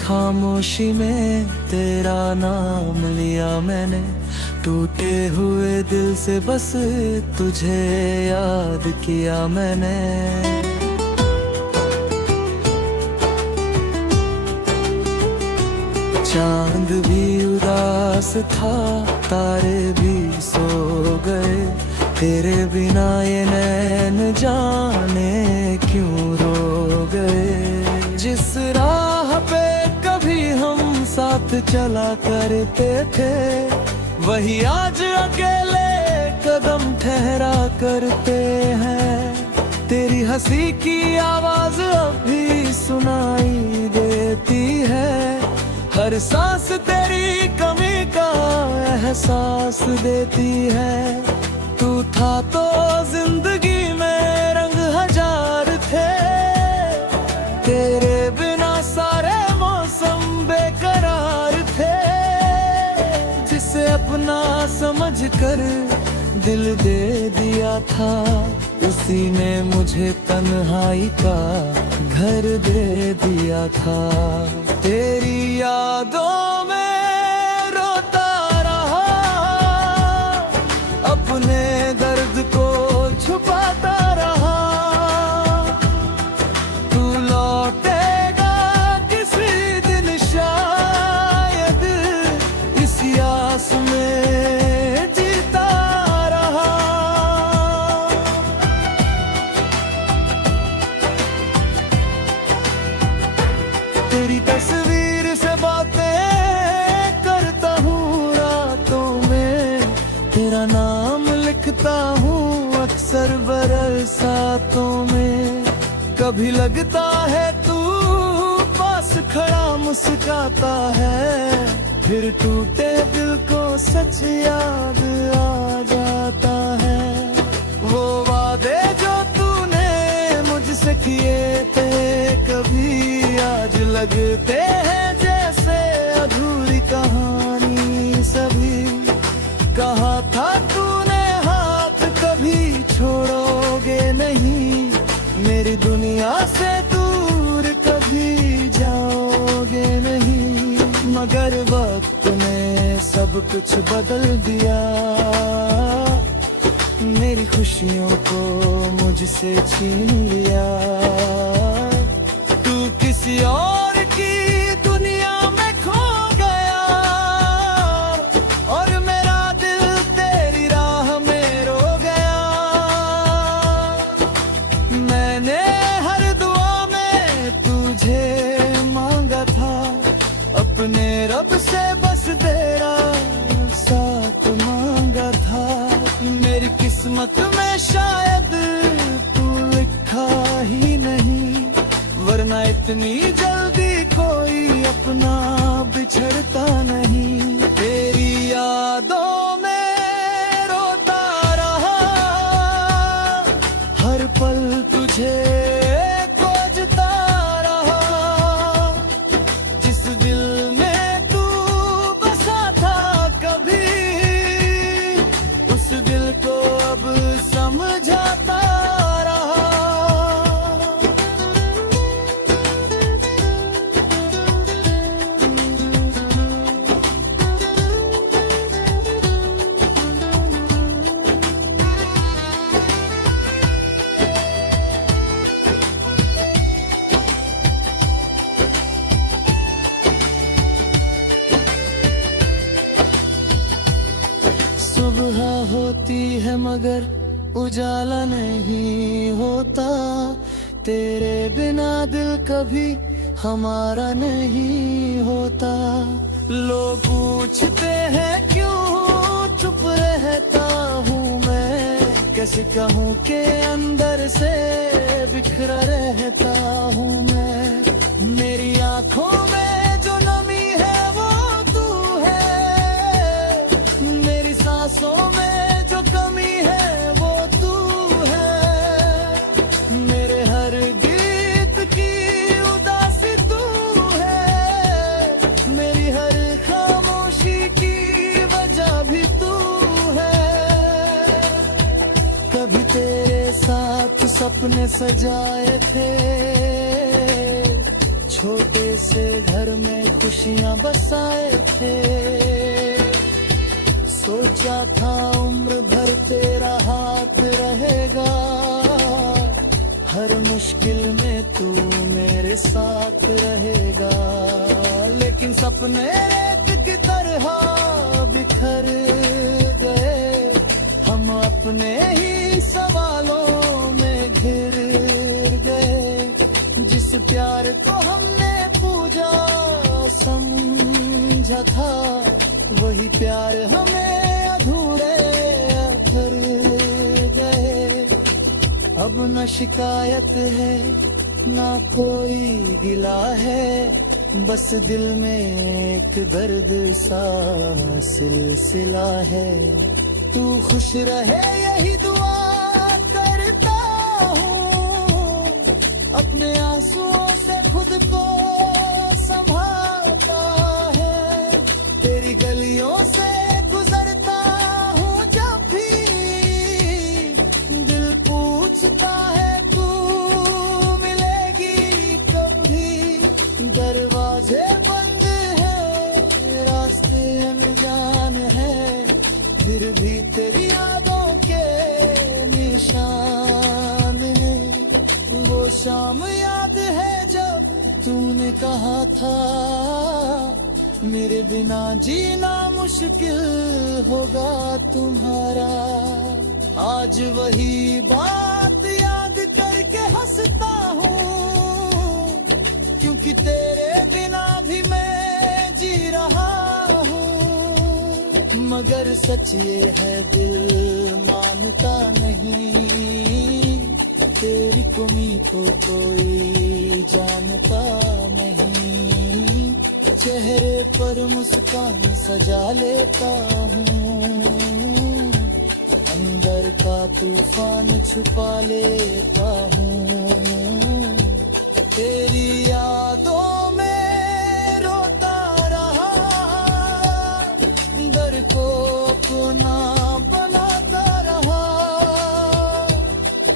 खामोशी में तेरा नाम लिया मैंने, टूटे हुए दिल से बस तुझे याद किया मैंने। चांद भी उदास था, तारे भी सो गए, तेरे बिना ये नैन जाने क्यों रो गए। जिस राह पे कभी हम साथ चला करते थे, वही आज अकेले कदम ठहरा करते हैं। तेरी हंसी की आवाज अब भी सुनाई देती है, हर सांस तेरी कमी का एहसास देती है। तू था तो जिंदगी में रंग हजार थे, तेरे बिना सारे मौसम बेकरार थे। जिसे अपना समझ कर दिल दे दिया था, उसी ने मुझे तन्हाई का घर दे दिया था। तेरी यादों में रोता रहा, अपने दर्द को छुपाता रहा। तू लौटेगा किसी दिन शायद, इस आस में जीता रहा। तेरी तस्वीर से बातें करता हूँ रातों में, तेरा नाम लिखता हूँ अक्सर बरसातों में। कभी लगता है तू पास खड़ा मुस्काता है, फिर टूटे दिल को सच याद आ जाता है। वो वादे जो तूने मुझसे किए थे कभी आज लगते हैं जैसे अधूरी कहानी सभी। कहा था तूने हाथ कभी छोड़ोगे नहीं, मेरी दुनिया से दूर कभी जाओगे नहीं। मगर वक्त ने सब कुछ बदल दिया, मेरी खुशियों को मुझसे छीन लिया। तू किसी और की दुनिया में खो गया, और मेरा दिल तेरी राह में रो गया। मैंने हर दुआ में तुझे मांगा था, अपने रब से बस तेरा साथ मांगा था। मेरी किस्मत में शायद तू लिखा ही नहीं, वरना इतनी जल्दी कोई अपना बिछड़ता नहीं। तेरी यादों में रोता रहा, हर पल तुझे खोजता रहा। जिस दिल में तू बसा था कभी, उस दिल को अब समझाता रहा। सुबह होती है मगर उजाला नहीं होता, तेरे बिना दिल कभी हमारा नहीं होता। लोग पूछते हैं क्यों चुप रहता हूँ मैं, कैसे कहूँ के अंदर से बिखरा रहता हूँ मैं। मेरी आँखों में जो नमी है वो तू है, मेरी सांसों में जो कमी है वो तू है। मेरे हर गीत की उदासी तू है, मेरी हर खामोशी की वजह भी तू है। कभी तेरे साथ सपने सजाए थे, छोटे से घर में खुशियां बसाए थे। सोचा था उम्र भर तेरा हाथ रहेगा, हर मुश्किल में तू मेरे साथ रहेगा। लेकिन सपने रेत की तरह बिखर गए, हम अपने ही सवालों में घिर गए। जिस प्यार को हमने पूजा समझा था, वही प्यार हमें अधूरे ठहर गए। अब न शिकायत है ना कोई गिला है, बस दिल में एक दर्द सा सिलसिला है। तू खुश रहे यही दुआ करता हूँ, अपने आंसुओं से खुद को संभालता है। तेरी गलियों से गुजरता हूँ जब भी, दिल पूछता है तू मिलेगी कब भी। दरवाजे बंद है, रास्ते अनजान है, फिर भी तेरी यादों के निशान हैं। वो शाम याद है जब तूने कहा था, मेरे बिना जीना मुश्किल होगा तुम्हारा। आज वही बात याद करके हंसता हूँ, क्योंकि तेरे बिना भी मैं जी रहा हूँ। मगर सच ये है दिल मानता नहीं, तेरी कमी को कोई जानता नहीं। चेहरे पर मुस्कान सजा लेता हूँ, अंदर का तूफान छुपा लेता हूँ। तेरी यादों में रोता रहा, दर को अपना बनाता रहा।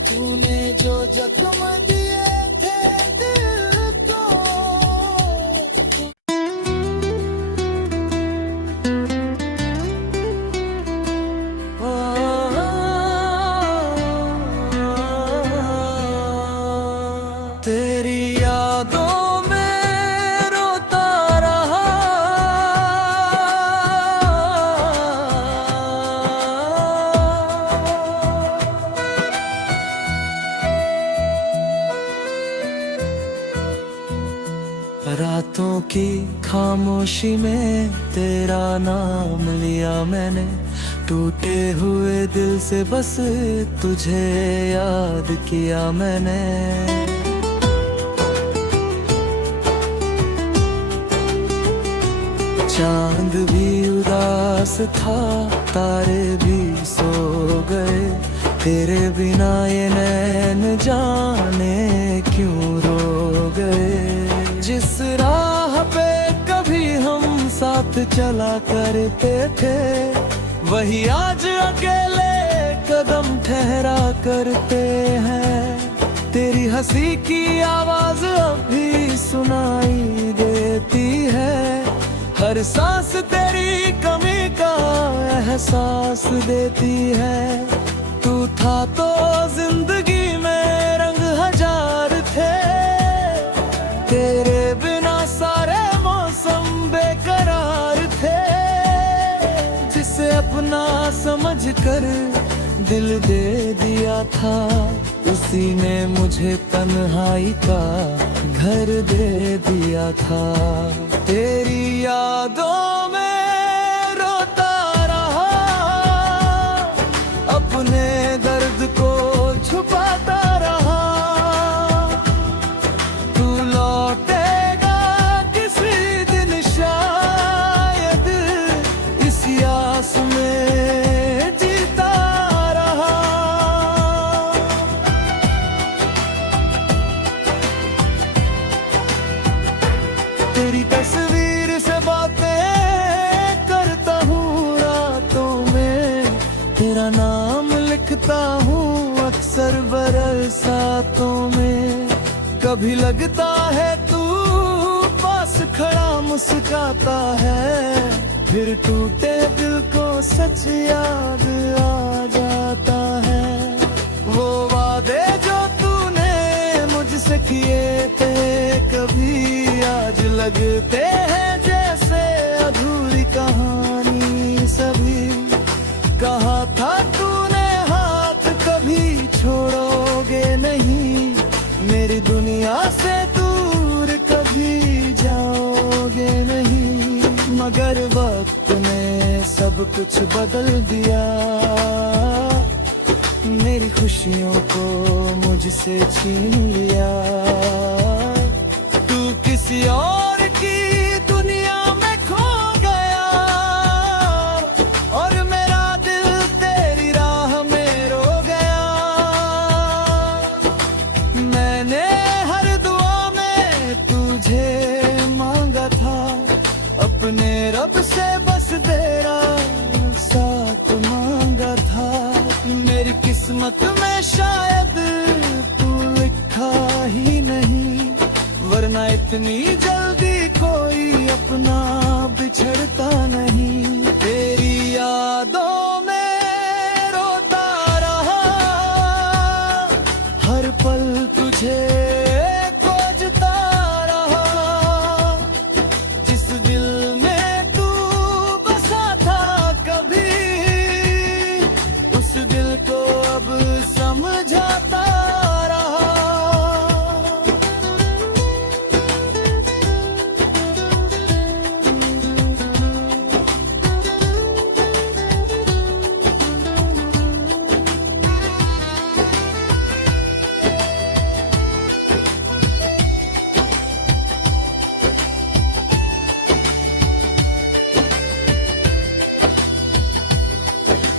तूने जो जख्म दिए थे दिल को, तेरी यादों में रोता रहा। रातों की खामोशी में तेरा नाम लिया मैंने, टूटे हुए दिल से बस तुझे याद किया मैंने। चांद भी उदास था, तारे भी सो गए, तेरे बिना ये नैन जाने क्यों रो गए। जिस राह पे कभी हम साथ चला करते थे, वही आज अकेले कदम ठहरा करते हैं। तेरी हंसी की आवाज अब भी सुनाई देती है, हर सांस तेरी कमी का एहसास देती है। तू था तो जिंदगी में रंग हजार थे, तेरे बिना सारे मौसम बेकरार थे। जिसे अपना समझ कर दिल दे दिया था, उसी ने मुझे तन्हाई का घर दे दिया था। तेरी यादों में रोता रहा, अपने दर्द को छुपाता रहा। तू लौटेगा किसी दिन शायद, इस आस में जीता रहा। तेरी तस्वीर से बातें करता हूँ रातों में, तेरा नाम लिखता हूँ अक्सर बरसातों में। कभी लगता है तू खड़ा मुस्काता है, फिर टूटे दिल को सच याद आ जाता है। वो वादे जो तूने मुझसे किए थे कभी आज लगते हैं जैसे अधूरी कहानी सभी। कहा था तूने हाथ कभी छोड़ोगे नहीं, मेरी दुनिया से दूर कभी जाओगे नहीं। मगर वक्त ने सब कुछ बदल दिया, मेरी खुशियों को मुझसे छीन लिया। तू किसी और की दुनिया में खो गया और मेरा दिल तेरी राह में रो गया। मैंने हर दुआ में तुझे मांगा था, अपने रब से बस तेरा साथ मांगा था। मेरी किस्मत में शायद तू लिखा ही नहीं, वरना इतनी जल्दी कोई अपना बिछड़ता नहीं। तेरी यादों में रोता रहा, हर पल तुझे खोजता रहा। जिस दिल में तू बसा था कभी, उस दिल को अब समझाता रहा।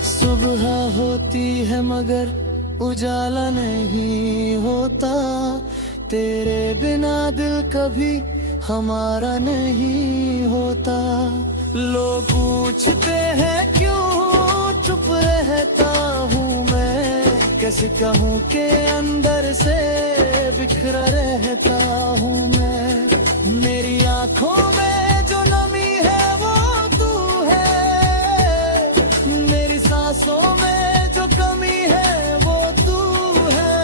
सुबह होती है मगर उजाला नहीं होता, तेरे बिना दिल कभी हमारा नहीं होता। लोग पूछते हैं क्यों चुप रहता हूँ मैं, कैसे कहूँ के अंदर से बिखरा रहता हूँ मैं। मेरी आंखों में जो नमी है वो तू है, मेरी सांसों में जो कमी है वो तू है।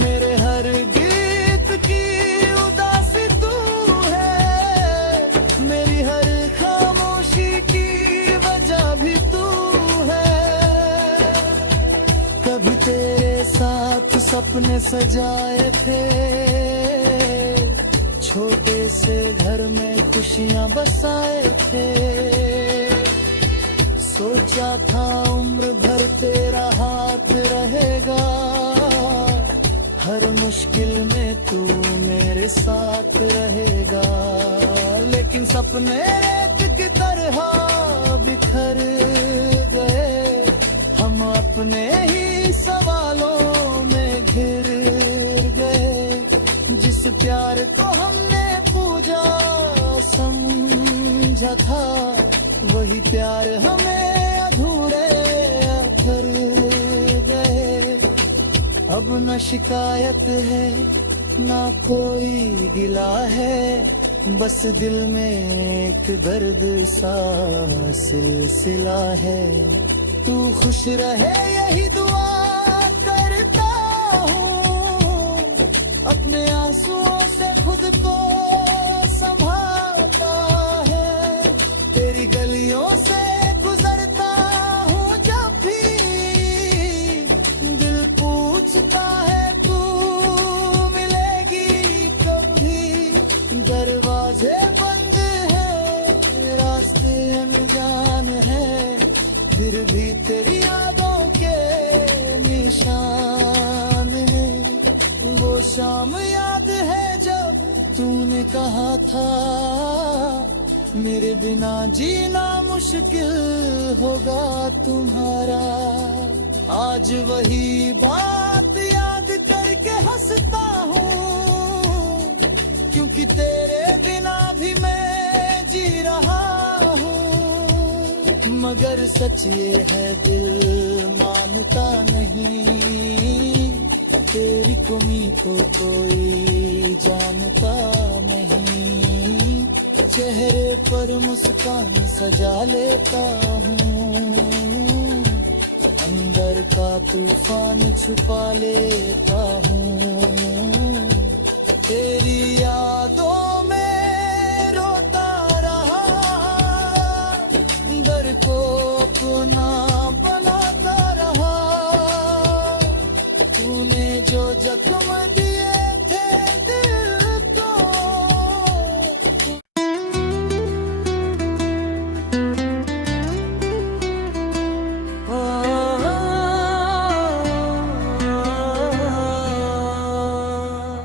मेरे हर गीत की उदासी तू है, मेरी हर खामोशी की वजह भी तू है। कभी तेरे साथ सपने सजाए थे, छोटे से घर में खुशियां बसाए थे। सोचा था उम्र भर तेरा हाथ रहेगा, हर मुश्किल में तू मेरे साथ रहेगा। लेकिन सपने रेत की तरह बिखर गए, हम अपने ही सवालों में घिर गए। जिस प्यार को हमने पूजा समझा था, वही प्यार हमें अधूरे कर गए। अब न शिकायत है ना कोई गिला है, बस दिल में एक दर्द सा सिलसिला है। तू खुश रहे यही दुआ करता हूँ, अपने आंसुओं से खुद को संभालता है। तेरी गलियों से गुजरता हूँ जब भी, दिल पूछता है तू मिलेगी कब भी। दरवाजे बंद है, रास्ते अनजान है, फिर भी तेरी यादों के निशान है। वो शाम याद है जब तूने कहा था, मेरे बिना जीना मुश्किल होगा तुम्हारा। आज वही बात याद करके हंसता हूँ, क्योंकि तेरे बिना भी मैं जी रहा हूँ। मगर सच ये है दिल मानता नहीं, तेरी कमी को कोई जानता नहीं, चेहरे पर मुस्कान सजा लेता हूँ, अंदर का तूफान छुपा लेता हूँ, तेरी यादों में रोता रहा, दर को अपना बनाता रहा, तूने जो जख्म दिए थे दिल को।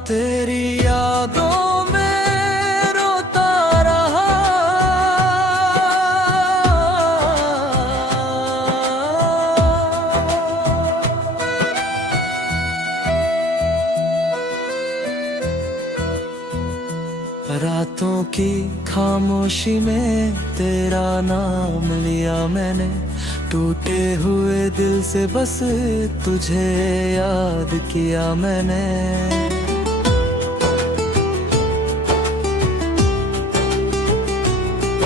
तेरी यादों में रोता रहा, रातों की खामोशी में तेरा नाम लिया मैंने, टूटे हुए दिल से बस तुझे याद किया मैंने।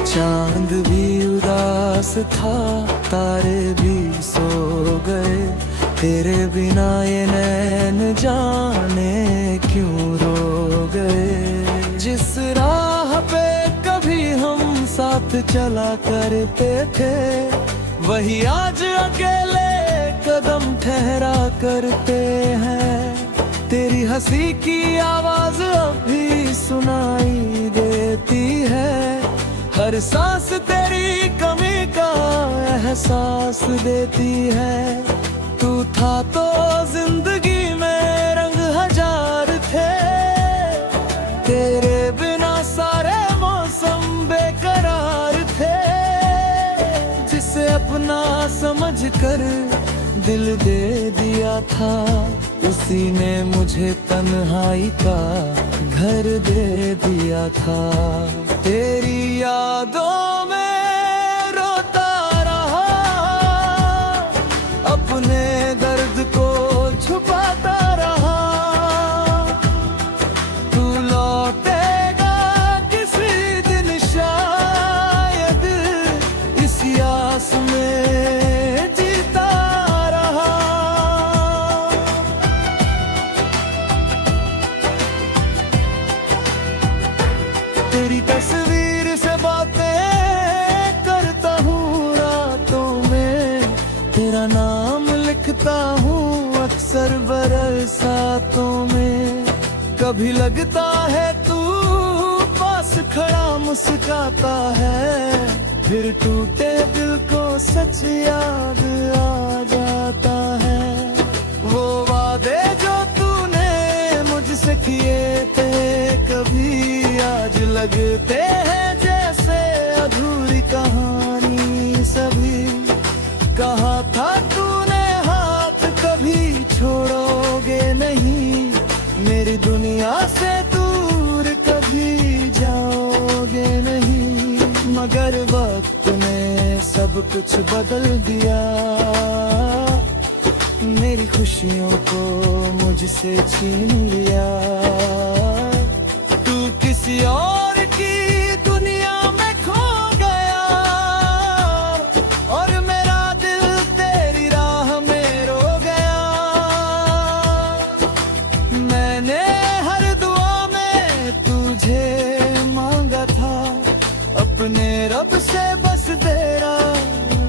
चांद भी उदास था, तारे भी सो गए, तेरे बिना ये नैन जाने क्यों रो गए। जिस राह पे कभी हम साथ चला करते थे, वही आज अकेले कदम ठहरा करते हैं। तेरी हंसी की आवाज अब भी सुनाई देती है, हर सांस तेरी कमी का एहसास देती है। तू था तो जिंदगी में रंग हजार थे, तेरे बिना सारे मौसम बेकरार थे। जिसे अपना समझ कर दिल दे दिया था, उसी ने मुझे तन्हाई का घर दे दिया था। तेरी यादों में रोता रहा, अपने दर्द को छुपाता रहा। तू लौटेगा किसी दिन शायद, इस आस में जीता रहा। तेरी तस्वीर से बातें करता हूँ रातों में, तेरा नाम लिखता हूँ अक्सर बरसातों में। कभी लगता है तू पास खड़ा मुस्काता है, फिर टूटे दिल को सच याद आ जाता है। वो वादे जो तूने मुझसे किए थे कभी आज लगते हैं जैसे अधूरी कहानी सभी। कहा था तूने हाथ कभी छोड़ोगे नहीं, मेरी दुनिया से दूर कभी जाओगे नहीं। मगर वक्त ने सब कुछ बदल दिया, मेरी खुशियों को मुझसे छीन लिया। तू किसी और की दुनिया में खो गया, और मेरा दिल तेरी राह में रो गया। मैंने हर दुआ में तुझे मांगा था, अपने रब से बस तेरा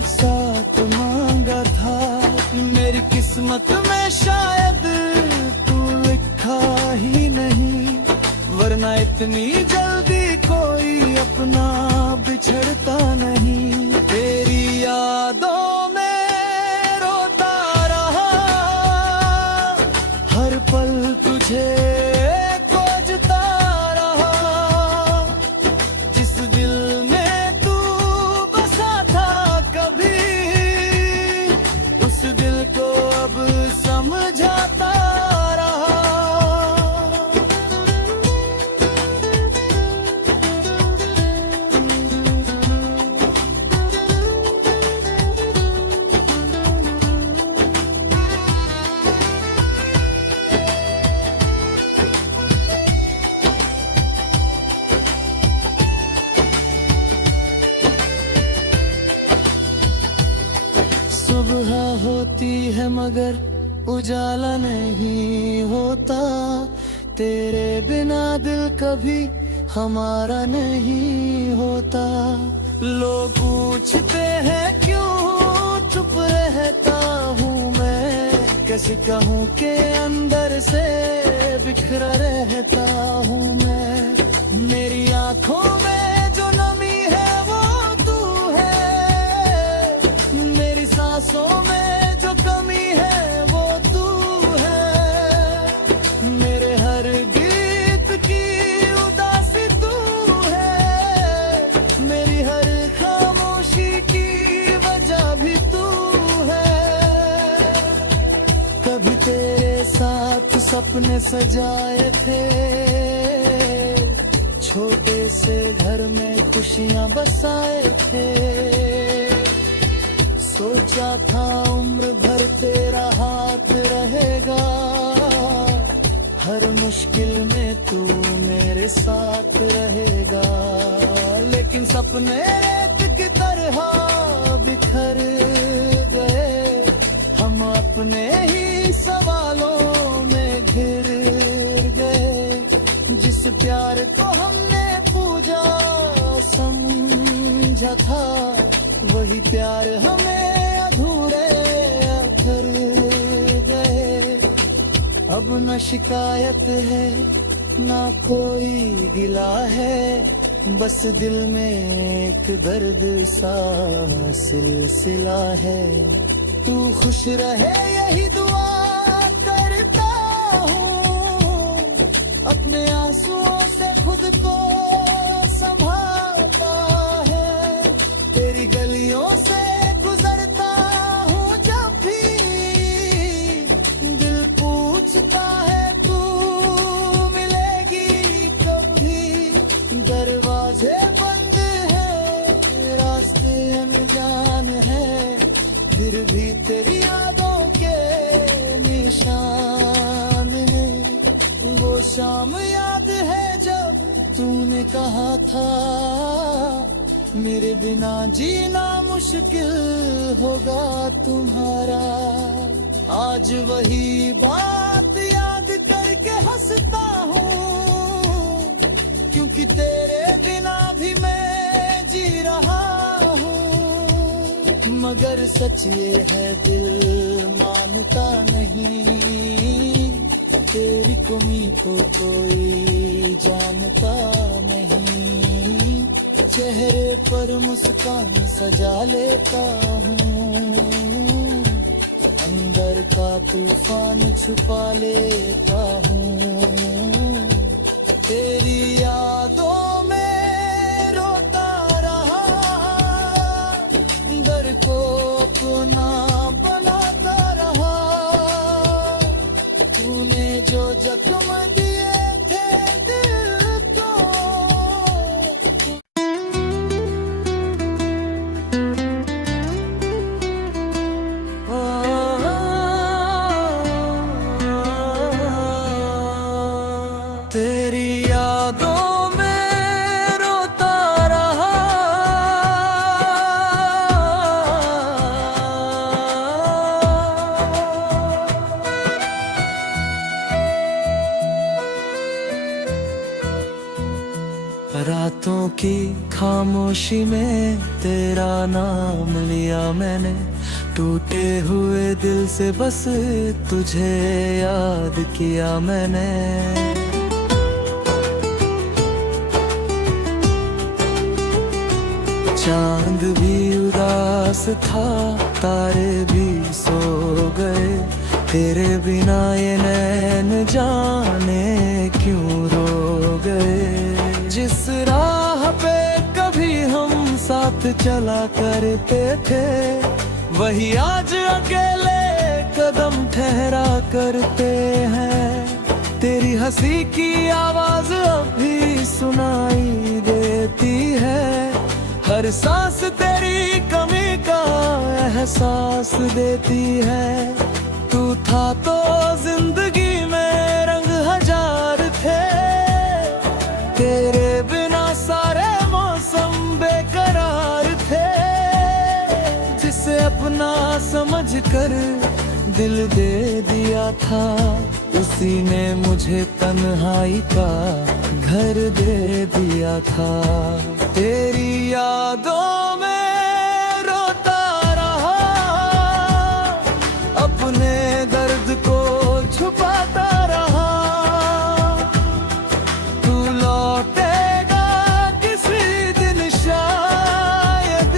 साथ मांगा था। मेरी किस्मत में शायद तू लिखा ही नहीं, वरना इतनी जल्दी कोई अपना बिछड़ता नहीं। तेरी यादों में रोता रहा, हर पल तुझे खोजता रहा। जिस दिल में तू बसा था कभी, उस दिल को अब समझाता रहा। होती है मगर उजाला नहीं होता, तेरे बिना दिल कभी हमारा नहीं होता। लोग पूछते हैं क्यों चुप रहता हूँ मैं, कैसे कहूँ के अंदर से बिखरा रहता हूँ मैं। मेरी आंखों में जो नमी है वो तू है, मेरी सांसों में जो कमी है वो तू है, मेरे हर गीत की उदासी तू है, मेरी हर खामोशी की वजह भी तू है। कभी तेरे साथ सपने सजाए थे, छोटे से घर में खुशियां बसाए थे, सोचा था उम्र भर तेरा हाथ रहेगा, हर मुश्किल में तू मेरे साथ रहेगा। लेकिन सपने रेत की तरह बिखर गए, हम अपने ही सवालों में घिर गए। जिस प्यार को हमने पूजा समझा था, वही प्यार हमें अधूरे कर गए। अब न शिकायत है ना कोई गिला है, बस दिल में एक दर्द सा सिलसिला है। तू खुश रहे यही दुआ करता हूँ, अपने आंसुओं से खुद को संभालता है। तेरी गलियों से गुजरता हूँ जब भी, दिल पूछता है तू मिलेगी कब भी। दरवाजे बंद है, रास्ते अनजान है, फिर भी तेरी यादों के निशान है। वो शाम याद है जब तूने कहा था, मेरे बिना जीना मुश्किल होगा तुम्हारा। आज वही बात याद करके हंसता हूँ, क्योंकि तेरे बिना भी मैं जी रहा हूँ। मगर सच ये है दिल मानता नहीं, तेरी कमी को कोई जानता नहीं। चेहरे पर मुस्कान सजा लेता हूँ, अंदर का तूफान छुपा लेता हूँ। तेरी यादों में रोता रहा, दर को अपना बनाता रहा। तूने जो जख्म दिए थे दिल को, तेरी यादों में रोता रहा। रातों की खामोशी में तेरा नाम लिया मैंने, टूटे हुए दिल से बस तुझे याद किया मैंने। चांद भी उदास था, तारे भी सो गए, तेरे बिना ये नैन जाने क्यों रो गए। जिस राह पे कभी हम साथ चला करते थे, वही आज अकेले कदम ठहरा करते हैं। तेरी हंसी की आवाज अब भी सुनाई देती है, हर सांस तेरी कमी का एहसास देती है। तू था तो जिंदगी में रंग हजार थे, तेरे बिना सारे मौसम बेकरार थे। जिसे अपना समझ कर दिल दे दिया था, उसी ने मुझे तन्हाई का घर दे दिया था। तेरी यादों में रोता रहा, अपने दर्द को छुपाता रहा। तू लौटेगा किसी दिन शायद,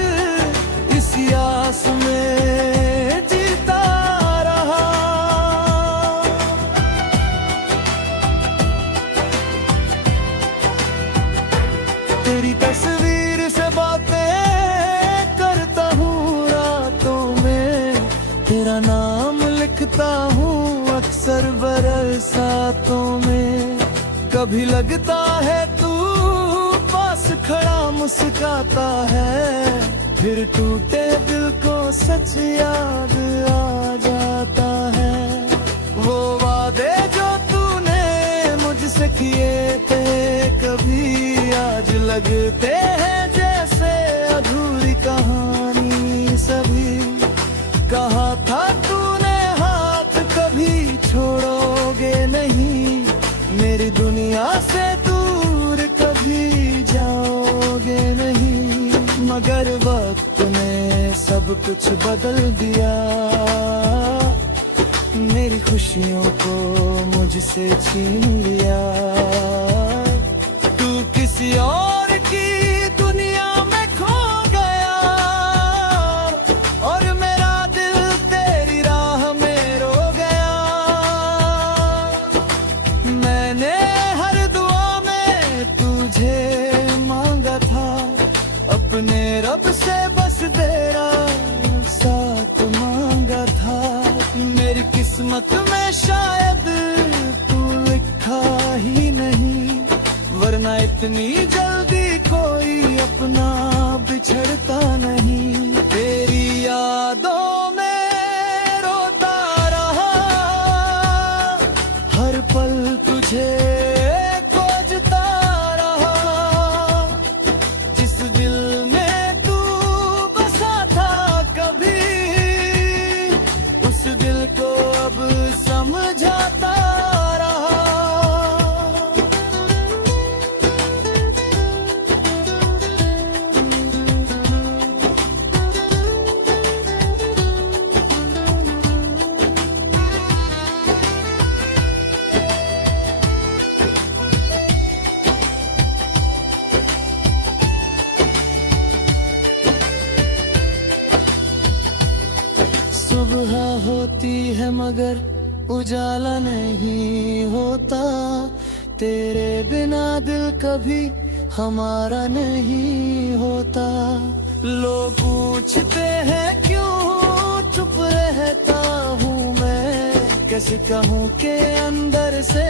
इस आस में जीता रहा। तेरी तस्वीर से बातें करता हूँ रातों में, तेरा नाम लिखता हूँ अक्सर बरसातों में। कभी लगता है तू पास खड़ा मुस्काता है, फिर टूटे दिल को सच याद आ जाता है। वो वादे जो तूने मुझसे किए थे कभी आज लगते हैं जैसे अधूरी कहानी सभी। कहा था तूने हाथ कभी छोड़ोगे नहीं, मेरी दुनिया से दूर कभी जाओगे नहीं। मगर वक्त ने सब कुछ बदल दिया, मेरी खुशियों को मुझसे छीन लिया। तू किसी और की दुनिया में खो गया, और मेरा दिल तेरी राह में रो गया। मैंने हर दुआ में तुझे मांगा था, अपने रब से बस तेरा साथ मांगा था। मेरी किस्मत में शायद तू लिखा ही नहीं, वरना इतनी जल्दी कोई अपना बिछड़ता नहीं। तेरी यादों में रोता रहा, हर पल तुझे खोजता रहा। जिस दिल में तू बसा था कभी, उस दिल को अब समझाता रहा। सुबह होती है मगर उजाला नहीं होता, तेरे बिना दिल कभी हमारा नहीं होता। लोग पूछते हैं क्यों चुप रहता हूँ मैं, कैसे कहूँ के अंदर से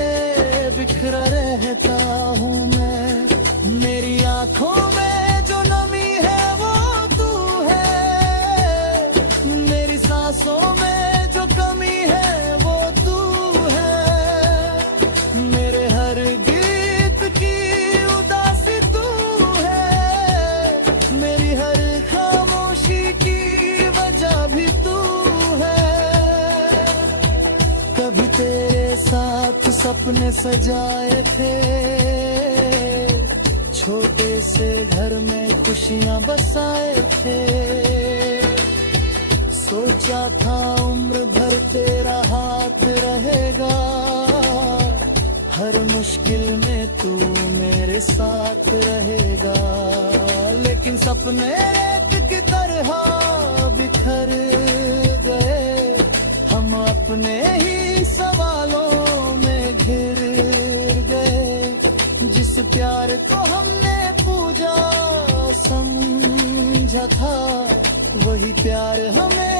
बिखरा रहता हूँ मैं। मेरी आंखों में जो नमी है वो तू है, मेरी सांसों में जो कमी है वो तू है। मेरे हर गीत की उदासी तू है, मेरी हर खामोशी की वजह भी तू है। कभी तेरे साथ सपने सजाए थे, छोटे से घर में खुशियां बसाए थे। सोचा था उम्र भर तेरा हाथ रहेगा, हर मुश्किल में तू मेरे साथ रहेगा। लेकिन सपने रेत की तरह बिखर गए, हम अपने ही सवालों में घिर गए। जिस प्यार को हमने पूजा समझा था, वही प्यार हमें